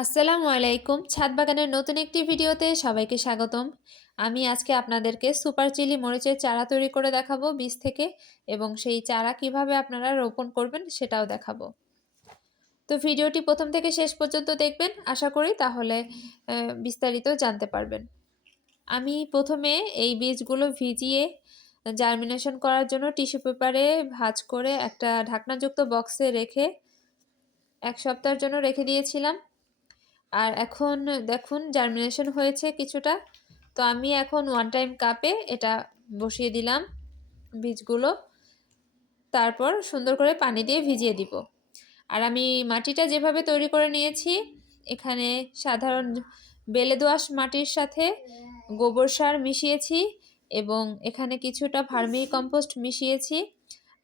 আসসালামু আলাইকুম। ছাদ বাগানের নতুন একটি ভিডিওতে সবাইকে স্বাগতম। আমি আজকে আপনাদেরকে সুপার চিলি মরিচের চারা তৈরি করে দেখাবো বীজ থেকে এবং সেই চারা কীভাবে আপনারা রোপণ করবেন সেটাও দেখাবো। তো ভিডিওটি প্রথম থেকে শেষ পর্যন্ত দেখবেন, আশা করি তাহলে বিস্তারিত জানতে পারবেন। আমি প্রথমে এই বীজগুলো ভিজিয়ে জার্মিনেশন করার জন্য টিস্যু পেপারে ভাজ করে একটা ঢাকনাযুক্ত বক্সে রেখে এক সপ্তাহের জন্য রেখে দিয়েছিলাম। আর এখন দেখুন জার্মিনেশন হয়েছে কিছুটা। তো আমি এখন ওয়ান টাইম কাপে এটা বসিয়ে দিলাম বীজগুলো। তারপর সুন্দর করে পানি দিয়ে ভিজিয়ে দিব। আর আমি মাটিটা যেভাবে তৈরি করে নিয়েছি, এখানে সাধারণ বেলে দোয়াশ মাটির সাথে গোবর সার মিশিয়েছি এবং এখানে কিছুটা ভার্মি কম্পোস্ট মিশিয়েছি।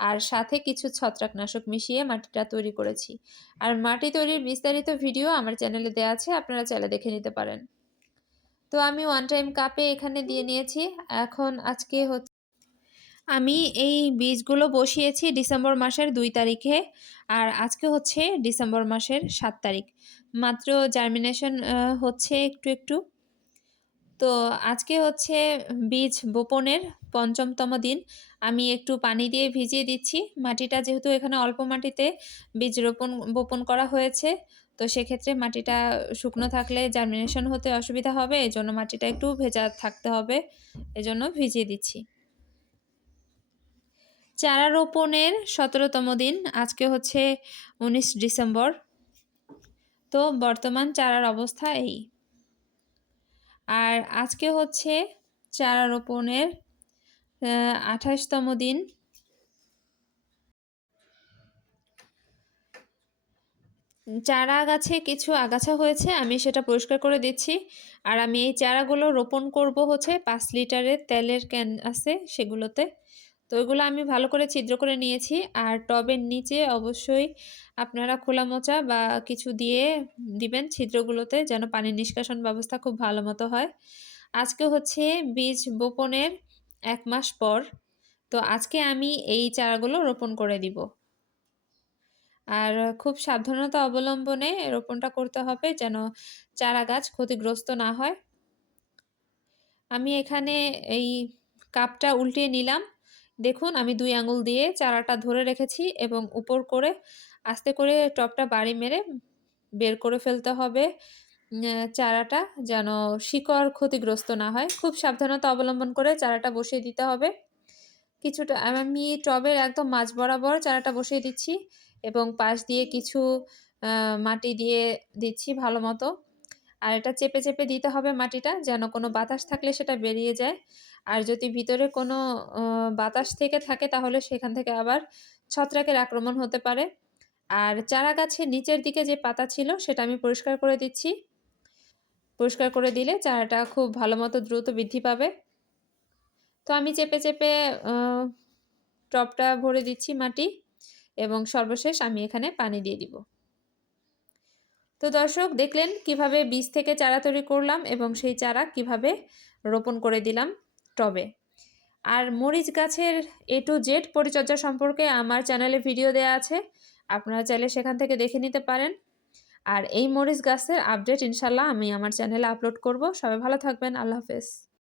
আর সাথে কিছু ছত্রাকনাশক মিশিয়ে মাটিটা তৈরি করেছি। আর মাটি তৈরির বিস্তারিত ভিডিও আমার চ্যানেলে দেওয়া আছে, আপনারা চাইলে দেখে নিতে পারেন। তো আমি ওয়ান টাইম কাপে এখানে দিয়ে নিয়েছি। এখন আজকে হচ্ছে আমি এই বীজগুলো বসিয়েছি ডিসেম্বর মাসের দুই তারিখে আর আজকে হচ্ছে ডিসেম্বর মাসের সাত তারিখ। মাত্র জার্মিনেশন হচ্ছে একটু একটু। তো আজকে হচ্ছে বীজ বপনের পঞ্চমতম দিন। আমি একটু পানি দিয়ে ভিজিয়ে দিচ্ছি। মাটিটা যেহেতু এখানে অল্প মাটিতে বীজ রোপণ, বপন করা হয়েছে, তো সেক্ষেত্রে মাটিটা শুকনো থাকলে জার্মিনেশন হতে অসুবিধা হবে। এই জন্য মাটিটা একটু ভেজা থাকতে হবে, এজন্য ভিজিয়ে দিচ্ছি। চারা রোপণের সতেরোতম দিন, আজকে হচ্ছে উনিশ ডিসেম্বর। তো বর্তমান চারার অবস্থা এই। আর আজকে হচ্ছে চারা রোপণের আঠাশতম দিন। চারা গাছে কিছু আগাছা হয়েছে, আমি সেটা পরিষ্কার করে দিচ্ছি। আর আমি এই চারাগুলো রোপণ করব হচ্ছে পাঁচ লিটারের তেলের ক্যান আছে সেগুলোতে। তো ওইগুলো আমি ভালো করে ছিদ্র করে নিয়েছি। আর টবের নিচে অবশ্যই আপনারা খোলা মোচা বা কিছু দিয়ে দিবেন ছিদ্রগুলোতে যেন পানি নিষ্কাশন ব্যবস্থা খুব ভালো মতো হয়। আজকে হচ্ছে বীজ বপনের এক মাস পর। তো আজকে আমি এই চারাগুলো রোপণ করে দিব। আর খুব সাবধানতা অবলম্বনে রোপণটা করতে হবে যেন চারা গাছ ক্ষতিগ্রস্ত না হয়। আমি এখানে এই কাপটা উল্টিয়ে নিলাম। দেখুন, আমি দুই আঙুল দিয়ে চারাটা ধরে রেখেছি এবং উপর করে আস্তে করে টপটা বাড়ি মেরে বের করে ফেলতে হবে চারাটা যেন শিকড় ক্ষতিগ্রস্ত না হয়। খুব সাবধানতা অবলম্বন করে চারাটা বসিয়ে দিতে হবে। কিছুটা, আমি টবের একদম মাঝ বরাবর চারাটা বসিয়ে দিচ্ছি এবং পাশ দিয়ে কিছু মাটি দিয়ে দিচ্ছি ভালো মতো। আর এটা চেপে চেপে দিতে হবে মাটিটা যেন কোনো বাতাস থাকলে সেটা বেরিয়ে যায়। আর যদি ভিতরে কোনো বাতাস থেকে থাকে তাহলে সেখান থেকে আবার ছত্রাকের আক্রমণ হতে পারে। আর চারা গাছের নিচের দিকে যে পাতা ছিল সেটা আমি পরিষ্কার করে দিচ্ছি। পরিষ্কার করে দিলে চারাটা খুব ভালো মতো দ্রুত বৃদ্ধি পাবে। তো আমি চেপে চেপে টপটা ভরে দিচ্ছি মাটি এবং সর্বশেষ আমি এখানে পানি দিয়ে দিব। তো দর্শক, দেখলেন কীভাবে বীজ থেকে চারা তৈরি করলাম এবং সেই চারা কীভাবে রোপণ করে দিলাম টবে। আর মরিচ গাছের এ টু জেড পরিচর্যা সম্পর্কে আমার চ্যানেলে ভিডিও দেয়া আছে, আপনারা চাইলে সেখান থেকে দেখে নিতে পারেন। আর এই মরিচ গাছের আপডেট ইনশাল্লাহ আমি আমার চ্যানেলে আপলোড করব। সবাই ভালো থাকবেন, আল্লাহ হাফেজ।